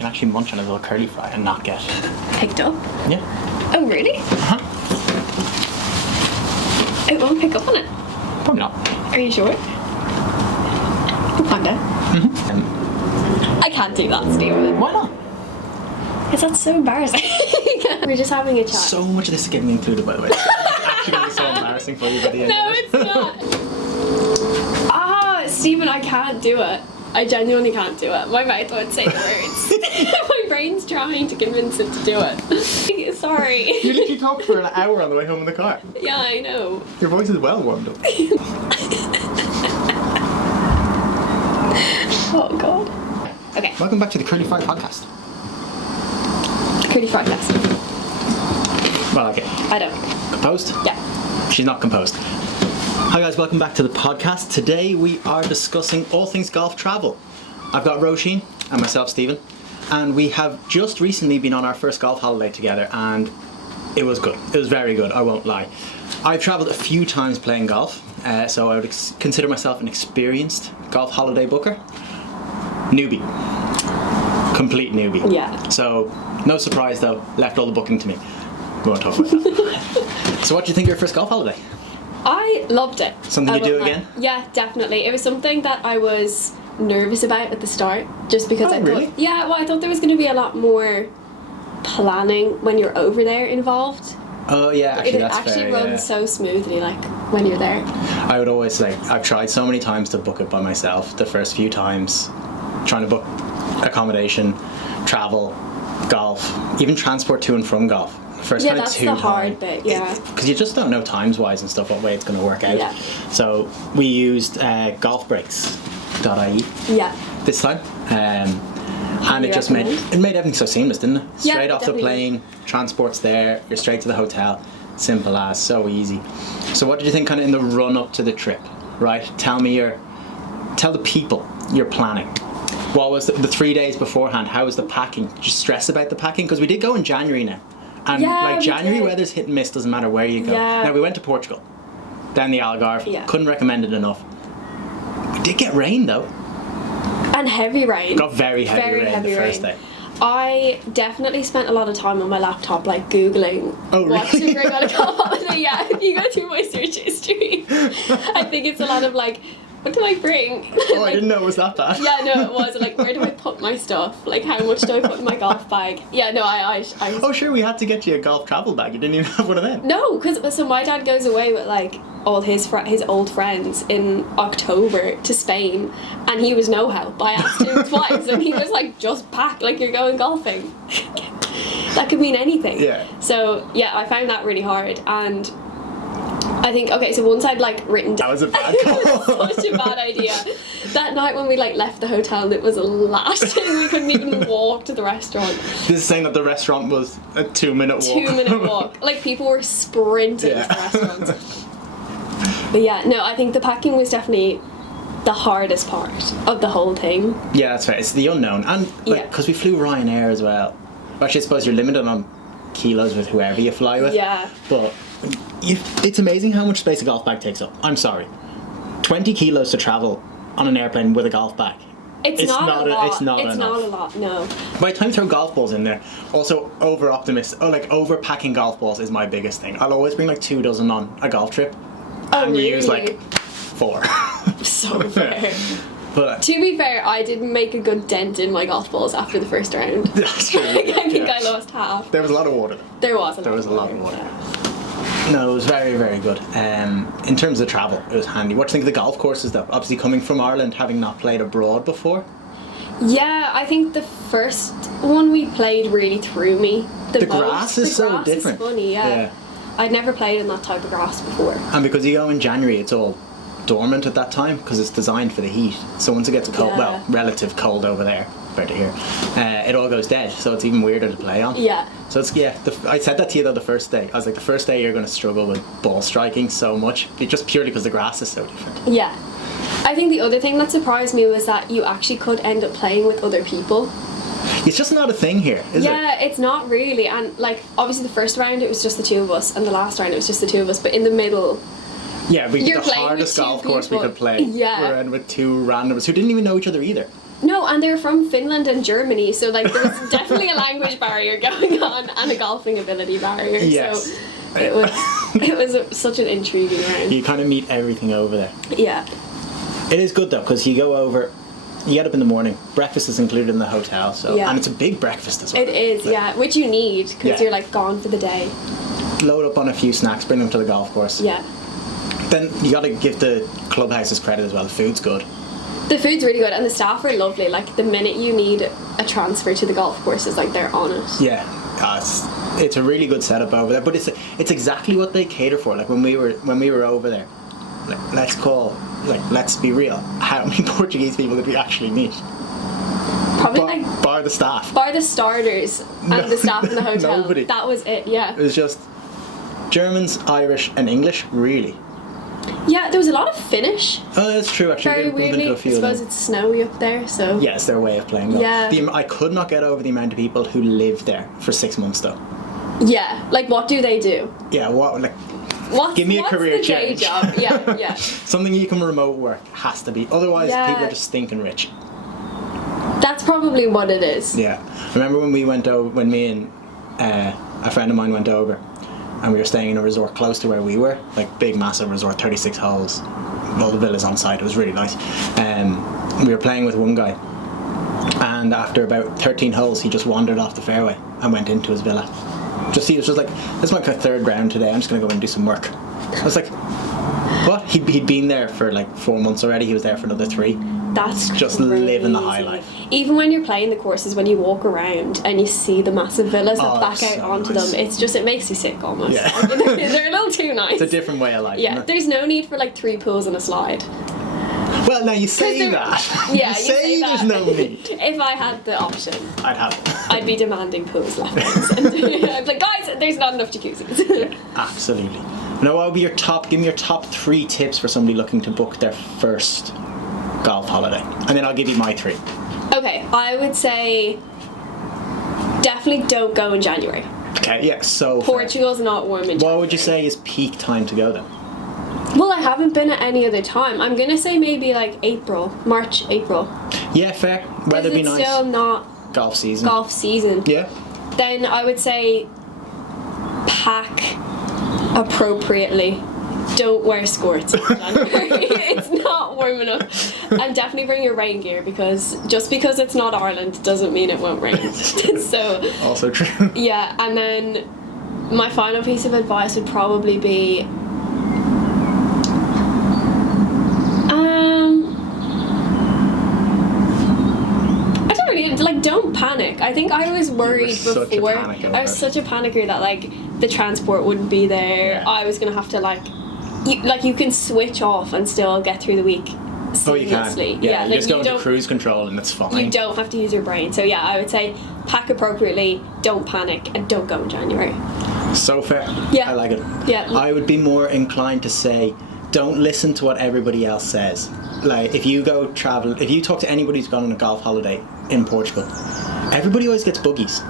can actually munch on a little curly fry and not get picked up. Yeah. Oh really? Uh-huh. It won't pick up on it. Probably not. Are you sure? We'll find out. I can't do that, Stephen. Why not? Because that's so embarrassing. We're just having a chat. So much of this is getting included, by the way. It's actually going to be so embarrassing for you by the end. No, it's not. Stephen, I can't do it. I genuinely can't do it. My mouth won't say the words. My brain's trying to convince it to do it. Sorry. You literally talked for an hour on the way home in the car. Yeah, I know. Your voice is well warmed up. Oh god. Okay. Welcome back to the Curly Fry podcast. Curly fry test. Well, okay. I don't. Composed? Yeah. She's not composed. Hi guys, welcome back to the podcast. Today we are discussing all things golf travel. I've got Roisin and myself, Stephen, and we have just recently been on our first golf holiday together, and it was good. It was very good, I won't lie. I've travelled a few times playing golf, so I would consider myself an experienced golf holiday booker. Newbie. Complete newbie. Yeah. So, no surprise though, left all the booking to me. We won't talk about that. So what do you think of your first golf holiday? I loved it. Something you do again? Yeah, definitely. It was something that I was nervous about at the start, just because I really? thought, yeah, well, I thought there was going to be a lot more planning when you're over there involved. Oh yeah, actually that's fair. It actually runs so smoothly, like when you're there. I would always say I've tried so many times to book it by myself. The first few times, trying to book accommodation, travel, golf, even transport to and from golf. First yeah, kind that's of the hard bit, yeah. Because you just don't know times wise and stuff what way it's going to work out. Yeah. So we used golfbreaks.ie Yeah. this time, and it just recommend? made everything so seamless, didn't it? Yeah, Straight off the definitely. plane, transport's there, you're straight to the hotel, simple as, so easy. So what did you think kind of in the run up to the trip? Right, tell the people you're planning. What was the 3 days beforehand? How was the packing? Did you stress about the packing? Because we did go in January now. And Yeah, like we January did. weather's hit and miss, doesn't matter where you go. Yeah. Now we went to Portugal, down the Algarve. Yeah. Couldn't recommend it enough. We did get rain though. And heavy rain. Got very heavy rain the first day. I definitely spent a lot of time on my laptop, like Googling what to bring on a golf holiday. Yeah, if you go through my search history, I think it's a lot of like, what do I bring? Oh, like, I didn't know it was that bad. Yeah, no, it was. Like, where do I put my stuff? Like, how much do I put in my golf bag? Yeah, no, I Oh, sure, we had to get you a golf travel bag. You didn't even have one of them. No, because so my dad goes away with like all his old friends in October to Spain, and he was no help. I asked him twice, and he was like, "Just pack, like you're going golfing." That could mean anything. Yeah. So yeah, I found that really hard, and I think so once I'd like written down. That was a bad call. It was such a bad idea. That night when we like left the hotel, and it was a last. We couldn't even walk to the restaurant. This is saying that the restaurant was a 2-minute walk. 2-minute walk. Like people were sprinting to the restaurants. But yeah, no, I think the packing was definitely the hardest part of the whole thing. Yeah, that's fair. It's the unknown, and because we flew Ryanair as well. Actually, I suppose you're limited on kilos with whoever you fly with. Yeah. But it's amazing how much space a golf bag takes up. I'm sorry, 20 kilos to travel on an airplane with a golf bag. It's not a lot. It's not enough. Not a lot. No. By the time you throw golf balls in there, also overpacking golf balls is my biggest thing. I'll always bring like 2 dozen on a golf trip, and use like 4. So fair. But to be fair, I didn't make a good dent in my golf balls after the first round. That's true. I think I lost half. There was a lot of water. There was a lot of water. No, it was very, very good. In terms of travel, it was handy. What do you think of the golf courses though? Obviously coming from Ireland, having not played abroad before. Yeah, I think the first one we played really threw me. The grass is so different. Is funny, yeah. I'd never played in that type of grass before. And because you go in January, it's all dormant at that time because it's designed for the heat. So once it gets cold, well, relative cold over there compared to here, it all goes dead. So it's even weirder to play on. Yeah. So it's I said that to you though the first day. I was like, the first day you're going to struggle with ball striking so much, just purely because the grass is so different. Yeah. I think the other thing that surprised me was that you actually could end up playing with other people. It's just not a thing here, is it? Yeah, it's not really. And like obviously the first round it was just the 2 of us, and the last round it was just the 2 of us. But in the middle, yeah, you're the hardest golf course we could play. Yeah. We were in with 2 randoms who didn't even know each other either. No, and they're from Finland and Germany, so like there was definitely a language barrier going on and a golfing ability barrier. Yes. So it was such an intriguing round. You kind of meet everything over there. Yeah. It is good though, because you go over, you get up in the morning, breakfast is included in the hotel, so and it's a big breakfast as well. It is, Like, which you need because you're like gone for the day. load up on a few snacks, bring them to the golf course. Yeah. Then you got to give the clubhouses credit as well. The food's good. The food's really good and the staff are lovely. Like the minute you need a transfer to the golf courses, like they're on it. Yeah, it's a really good setup over there. But it's exactly what they cater for. Like when we were over there, like, let's be real. How many Portuguese people did we actually meet? Probably bar the staff. Bar the starters and the staff in the hotel. Nobody. That was it. Yeah. It was just Germans, Irish, and English. Really. Yeah, there was a lot of Finnish. Oh, that's true. Actually, Very we've been weirdly, to a I few of suppose them. it's snowy up there, so. Yeah, it's their way of playing golf. Yeah. I could not get over the amount of people who lived there for 6 months though. Yeah, like what do they do? Yeah, what give me a what's career the day change. job? Yeah. Something you can remote work has to be. Otherwise, Yeah. people are just stinking rich. That's probably what it is. Yeah. Remember when we went over, when me and a friend of mine went over, and we were staying in a resort close to where we were, like big, massive resort, 36 holes, all the villas on site. It was really nice. We were playing with one guy, and after about 13 holes, he just wandered off the fairway and went into his villa. He was just like, this is my third round today. I'm just gonna go and do some work. I was like, what? He'd been there for like 4 months already. He was there for another 3. That's just crazy. living the high life. Even when you're playing the courses, when you walk around and you see the massive villas that back out so onto nice. them, it makes you sick almost. Yeah. Like, they're a little too nice. It's a different way of life. Yeah, Isn't it? there's no need for like 3 pools and a slide. Well, now you say that. Yeah, you say there's that. no need. If I had the option, I'd have it. I'd be demanding pools left and centre. I'd be like, guys, there's not enough jacuzzis. Absolutely. Now, what would be give me your top 3 tips for somebody looking to book their first golf holiday, and then I'll give you my 3. Okay, I would say definitely don't go in January. Okay, yeah, so Portugal's not warm in January. what would you say is peak time to go then? Well, I haven't been at any other time. I'm gonna say maybe like March, April. Yeah, fair. Weather be it's nice. still not Golf season. golf season. Yeah. Then I would say pack appropriately. Don't wear skirts in January. It's not warm enough. And definitely bring your rain gear, because just because it's not Ireland doesn't mean it won't rain. So Also true. yeah, and then my final piece of advice would probably be I don't really like, don't panic. I think I was worried such a before. panic over I was it. such a panicker that like the transport wouldn't be there. Yeah. I was gonna have to you can switch off and still get through the week seamlessly. Oh, you can. Yeah, you like just go into don't- cruise control and it's fine. you don't have to use your brain. So yeah, I would say pack appropriately, don't panic, and don't go in January. So fair. Yeah. I like it. Yeah. I would be more inclined to say, don't listen to what everybody else says. Like, if you go travel, if you talk to anybody who's gone on a golf holiday in Portugal, everybody always gets boogies.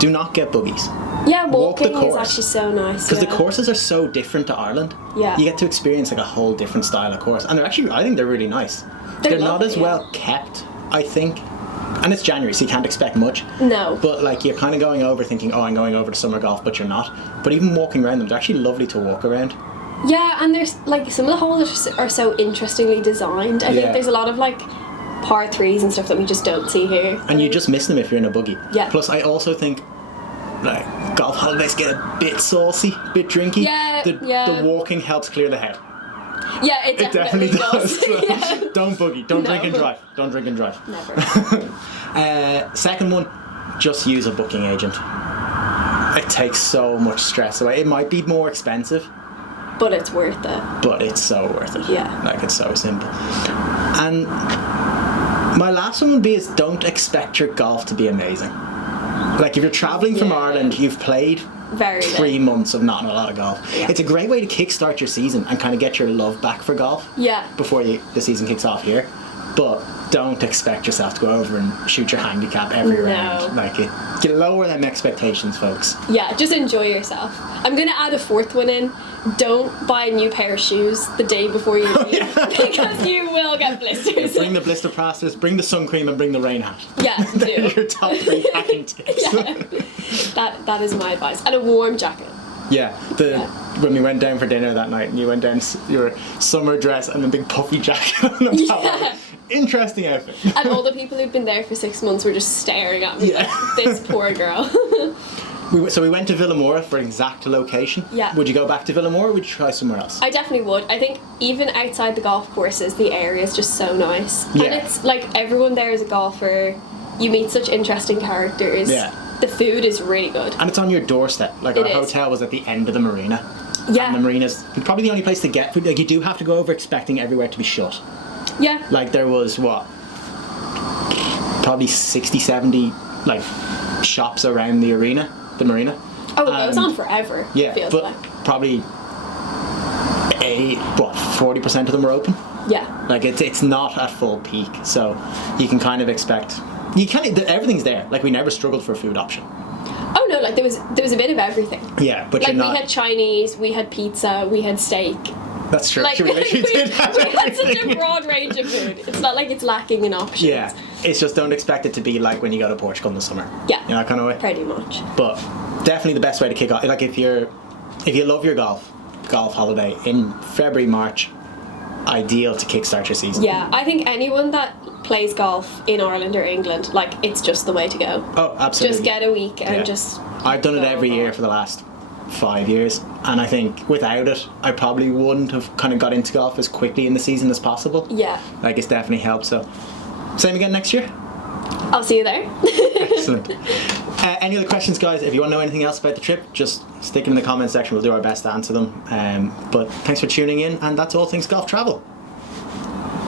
Do not get boogies. Yeah, Walk the walking is course. actually so nice. Because yeah. the courses are so different to Ireland. Yeah. You get to experience like a whole different style of course. And they're actually, I think they're really nice. They're not lovely, as yeah. well kept, I think. And it's January, so you can't expect much. No. But like, you're kind of going over thinking, oh, I'm going over to summer golf, but you're not. But even walking around them, they're actually lovely to walk around. Yeah, and there's like some of the holes are so interestingly designed. I Yeah. think there's a lot of like par 3s and stuff that we just don't see here. And you just miss them if you're in a buggy. Yeah. Plus, I also think like golf holidays get a bit saucy, a bit drinky. Yeah, The walking helps clear the head. Yeah, it It definitely, does. yeah. Don't buggy. Don't drink and No. drive. Don't drink and drive. Never. Second one, just use a booking agent. It takes so much stress away. It might be more expensive, But it's worth it. but it's so worth it. Yeah. Like, it's so simple. And my last one would be is don't expect your golf to be amazing. Like, if you're traveling from Yeah. Ireland, you've played Very 3 months of not a lot of golf. Yeah. It's a great way to kickstart your season and kind of get your love back for golf Yeah. before the season kicks off here. But don't expect yourself to go over and shoot your handicap every No. round. Like, you lower them expectations, folks. Yeah, just enjoy yourself. I'm going to add a fourth one in. Don't buy a new pair of shoes the day before you leave because you will get blisters. Bring the blister plasters, bring the sun cream, and bring the rain hat. Yeah, They're do. your top 3 packing tips. Yeah, that is my advice. And a warm jacket. Yeah, when we went down for dinner that night and you went down your summer dress and a big puffy jacket on the top. Yeah. Interesting outfit. And all the people who'd been there for 6 months were just staring at me like, this poor girl. So we went to Villamora for an exact location. Yeah. Would you go back to Villamora or would you try somewhere else? I definitely would. I think even outside the golf courses, the area is just so nice. Yeah. And it's like everyone there is a golfer. You meet such interesting characters. Yeah. The food is really good. And it's on your doorstep. Like, It our is. hotel was at the end of the marina. Yeah. And the marina's probably the only place to get food. Like, you do have to go over expecting everywhere to be shut. Yeah. Like, there was, probably 60, 70, like, shops around the marina. Oh, it goes on forever. Yeah, Feels but like. probably 40% of them are open. Yeah. Like, it's not at full peak, so you can kind of expect. Everything's there. Like, we never struggled for a food option. Oh no, like there was a bit of everything. Yeah, but Like you're not. we had Chinese, we had pizza, we had steak. That's true. Like We literally did have we had such a everything. broad range of food. It's not like it's lacking in options. Yeah, it's just don't expect it to be like when you go to Portugal in the summer. Yeah. You know, that kind of way. Pretty much. But definitely the best way to kick off. Like, if you love your golf holiday in February, March, ideal to kickstart your season. Yeah, I think anyone that plays golf in Ireland or England, like it's just the way to go. Oh, absolutely. Just get a week and Yeah. just. I've done it go every on. year for the last 5 years, and I think without it, I probably wouldn't have kind of got into golf as quickly in the season as possible. Yeah. Like, it's definitely helped. So, same again next year. I'll see you there. Excellent. Any other questions, guys? If you want to know anything else about the trip, just stick them in the comment section. We'll do our best to answer them. But thanks for tuning in, and that's all things golf travel.